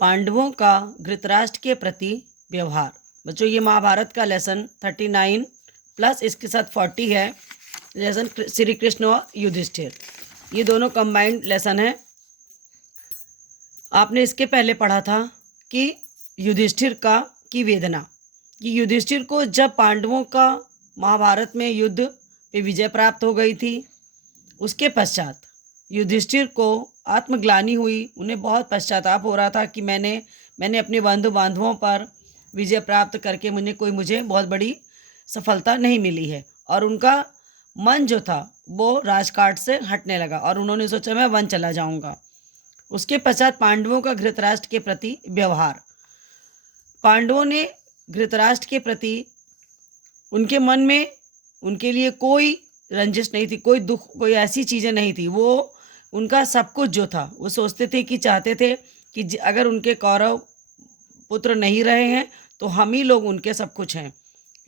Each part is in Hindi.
पांडवों का धृतराष्ट्र के प्रति व्यवहार। बच्चों ये महाभारत का लेसन 39 प्लस इसके साथ 40 है। लेसन श्री कृष्ण और युधिष्ठिर, ये दोनों कंबाइंड लेसन है। आपने इसके पहले पढ़ा था कि युधिष्ठिर की वेदना, कि युधिष्ठिर को जब पांडवों का महाभारत में युद्ध पे विजय प्राप्त हो गई थी, उसके पश्चात युधिष्ठिर को आत्मग्लानि हुई। उन्हें बहुत पश्चाताप हो रहा था कि मैंने अपने बंधु बांधवों पर विजय प्राप्त करके मुझे बहुत बड़ी सफलता नहीं मिली है। और उनका मन जो था वो राजकाट से हटने लगा और उन्होंने सोचा मैं वन चला जाऊंगा। उसके पश्चात पांडवों का धृतराष्ट्र के प्रति व्यवहार। पांडवों ने धृतराष्ट्र के प्रति, उनके मन में उनके लिए कोई रंजिश नहीं थी, कोई दुख, कोई ऐसी चीज़ें नहीं थी। वो उनका सब कुछ जो था वो सोचते थे कि चाहते थे कि अगर उनके कौरव पुत्र नहीं रहे हैं तो हम ही लोग उनके सब कुछ हैं।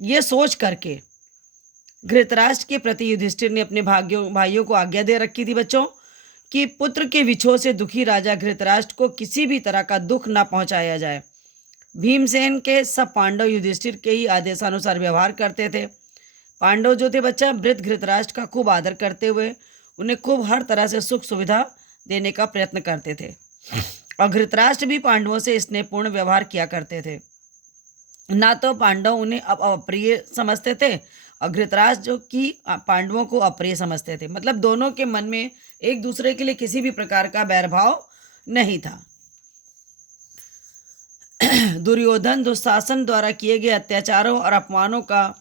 ये सोच करके धृतराष्ट्र के प्रति युधिष्ठिर ने अपने भाइयों को आज्ञा दे रखी थी बच्चों कि पुत्र के विछोह से दुखी राजा धृतराष्ट्र को किसी भी तरह का दुख न पहुंचाया जाए। भीमसेन के सब पांडव युधिष्ठिर के ही आदेशानुसार व्यवहार करते थे। पांडव जो थे बच्चा वृद्ध धृतराष्ट्र का खूब आदर करते हुए उन्हें खूब हर तरह से सुख सुविधा देने का प्रयत्न करते थे और धृतराष्ट्र भी पांडवों से स्नेहपूर्ण व्यवहार किया करते थे। ना तो पांडव उन्हें अब अप्रिय समझते थे और धृतराष्ट्र जो कि पांडवों को अप्रिय समझते थे। मतलब दोनों के मन में एक दूसरे के लिए किसी भी प्रकार का बैरभाव नहीं था। दुर्योधन दुशासन द्वारा किए गए अत्याचारों और अपमानों का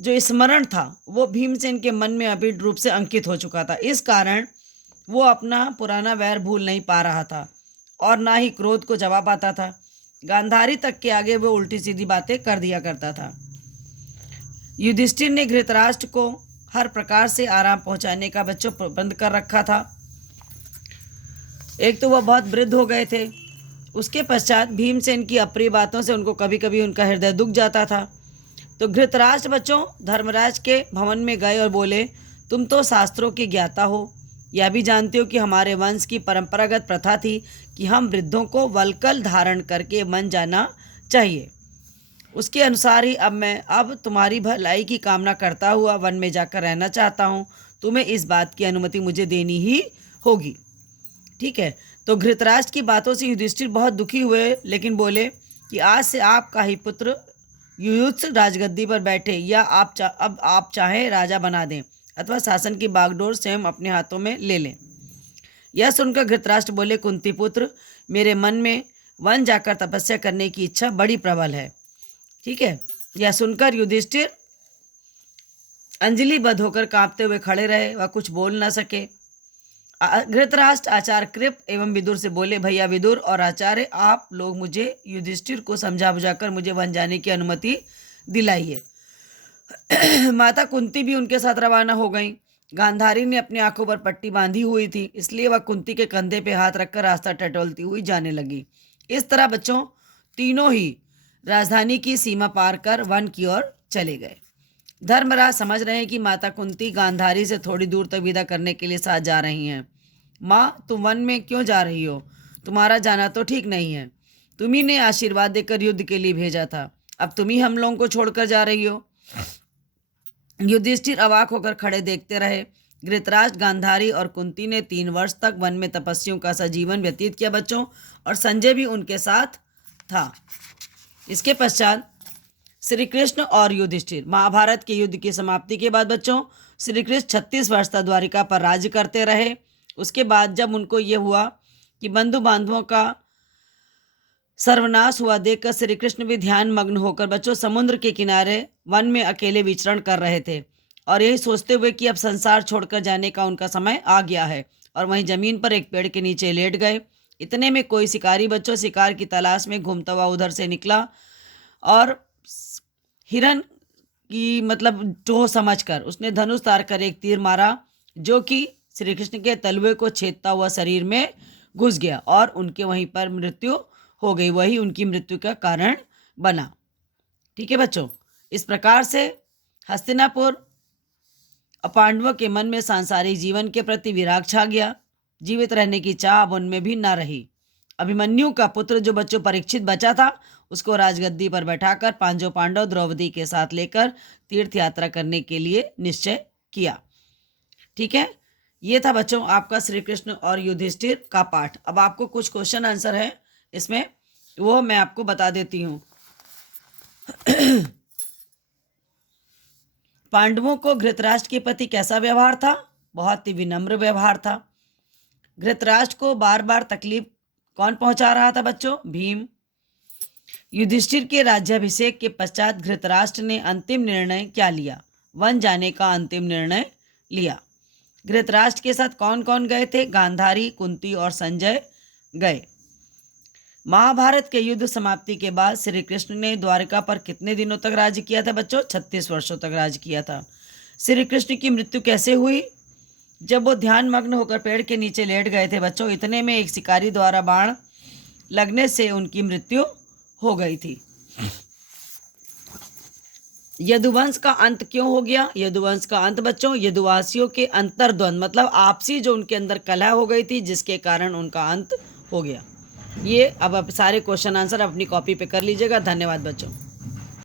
जो स्मरण था वो भीमसेन के मन में अभी रूप से अंकित हो चुका था। इस कारण वो अपना पुराना वैर भूल नहीं पा रहा था और ना ही क्रोध को जवा पाता था। गांधारी तक के आगे वो उल्टी सीधी बातें कर दिया करता था। युधिष्ठिर ने धृतराष्ट्र को हर प्रकार से आराम पहुंचाने का बच्चों प्रबंध कर रखा था। एक तो वह बहुत वृद्ध हो गए थे, उसके पश्चात भीमसेन की अप्रिय बातों से उनको कभी कभी उनका हृदय दुख जाता था। तो धृतराष्ट्र बच्चों धर्मराज के भवन में गए और बोले, तुम तो शास्त्रों के ज्ञाता हो, यह भी जानते हो कि हमारे वंश की परंपरागत प्रथा थी कि हम वृद्धों को वल्कल धारण करके वन जाना चाहिए। उसके अनुसार ही अब तुम्हारी भलाई की कामना करता हुआ वन में जाकर रहना चाहता हूँ। तुम्हें इस बात की अनुमति मुझे देनी ही होगी। ठीक है। तो धृतराष्ट्र की बातों से युधिष्ठिर बहुत दुखी हुए, लेकिन बोले कि आज से आपका ही पुत्र युयुत्स राजगद्दी पर बैठे, या अब आप चाहे राजा बना दें अथवा शासन की बागडोर स्वयं अपने हाथों में ले लें। यह सुनकर धृतराष्ट्र बोले, कुंती पुत्र, मेरे मन में वन जाकर तपस्या करने की इच्छा बड़ी प्रबल है। ठीक है। यह सुनकर युधिष्ठिर अंजलिबद्ध होकर कांपते हुए खड़े रहे, वह कुछ बोल न सके। धृतराष्ट्र आचार्य कृप एवं विदुर से बोले, भैया विदुर और आचार्य, आप लोग मुझे युधिष्ठिर को समझा बुझाकर मुझे वन जाने की अनुमति दिलाइए। माता कुंती भी उनके साथ रवाना हो गई। गांधारी ने अपनी आंखों पर पट्टी बांधी हुई थी, इसलिए वह कुंती के कंधे पे हाथ रखकर रास्ता टटोलती हुई जाने लगी। इस तरह बच्चों तीनों ही राजधानी की सीमा पार कर वन की ओर चले गए। धर्मराज समझ रहे हैं कि माता कुंती गांधारी से थोड़ी दूर तक विदा करने के लिए साथ जा रही हैं। माँ, तुम वन में क्यों जा रही हो? तुम्हारा जाना तो ठीक नहीं है। तुम्ही ने आशीर्वाद देकर युद्ध के लिए भेजा था, अब तुम ही हम लोगों को छोड़कर जा रही हो। युधिष्ठिर अवाक होकर खड़े देखते रहे। धृतराष्ट्र, गांधारी और कुंती ने 3 वर्ष तक वन में तपस्वियों का सा जीवन व्यतीत किया बच्चों, और संजय भी उनके साथ था। इसके पश्चात श्री कृष्ण और युधिष्ठिर, महाभारत के युद्ध की समाप्ति के बाद बच्चों श्री कृष्ण 36 वर्ष तक द्वारिका पर राज्य करते रहे। उसके बाद जब उनको ये हुआ कि बंधु बांधवों का सर्वनाश हुआ देखकर श्री कृष्ण भी ध्यान मग्न होकर बच्चों समुद्र के किनारे वन में अकेले विचरण कर रहे थे और यही सोचते हुए कि अब संसार छोड़कर जाने का उनका समय आ गया है, और वहीं जमीन पर एक पेड़ के नीचे लेट गए। इतने में कोई शिकारी बच्चों शिकार की तलाश में घूमता हुआ उधर से निकला और हिरन की टोह समझकर उसने धनुष तार कर एक तीर मारा, जो कि श्री कृष्ण के तलवे को छेदता हुआ शरीर में घुस गया और उनके वहीं पर मृत्यु हो गई। वही उनकी मृत्यु का कारण बना। ठीक है बच्चों, इस प्रकार से हस्तिनापुर पांडवों के मन में सांसारिक जीवन के प्रति विराग छा गया। जीवित रहने की चाह अब उनमें भी न रही अभिमन्यु का पुत्र जो बच्चों परीक्षित बचा था उसको राजगद्दी पर बैठाकर पांचों पांडव द्रौपदी के साथ लेकर तीर्थ यात्रा करने के लिए निश्चय किया। ठीक है, ये था बच्चों आपका श्री कृष्ण और युधिष्ठिर का पाठ। अब आपको कुछ क्वेश्चन आंसर है इसमें, वो मैं आपको बता देती हूँ। पांडवों को धृतराष्ट्र के प्रति कैसा व्यवहार था? बहुत ही विनम्र व्यवहार था। धृतराष्ट्र को बार बार तकलीफ कौन पहुंचा रहा था बच्चों? भीम। युधिष्ठिर के राज्याभिषेक के पश्चात धृतराष्ट्र ने अंतिम निर्णय क्या लिया? वन जाने का अंतिम निर्णय लिया। धृतराष्ट्र के साथ कौन कौन गए थे? गांधारी, कुंती और संजय गए। महाभारत के युद्ध समाप्ति के बाद श्री कृष्ण ने द्वारका पर कितने दिनों तक राज किया था बच्चों? 36 वर्षों तक राज किया था। श्री कृष्ण की मृत्यु कैसे हुई? जब वो ध्यान मग्न होकर पेड़ के नीचे लेट गए थे बच्चों, इतने में एक शिकारी द्वारा बाण लगने से उनकी मृत्यु हो गई थी। यदुवंश का अंत क्यों हो गया? यदुवंश का अंत बच्चों यदुवासियों के अंतर्द्वंद मतलब आपसी जो उनके अंदर कलह हो गई थी, जिसके कारण उनका अंत हो गया। ये अब आप सारे क्वेश्चन आंसर अपनी कॉपी पे कर लीजिएगा। धन्यवाद बच्चों।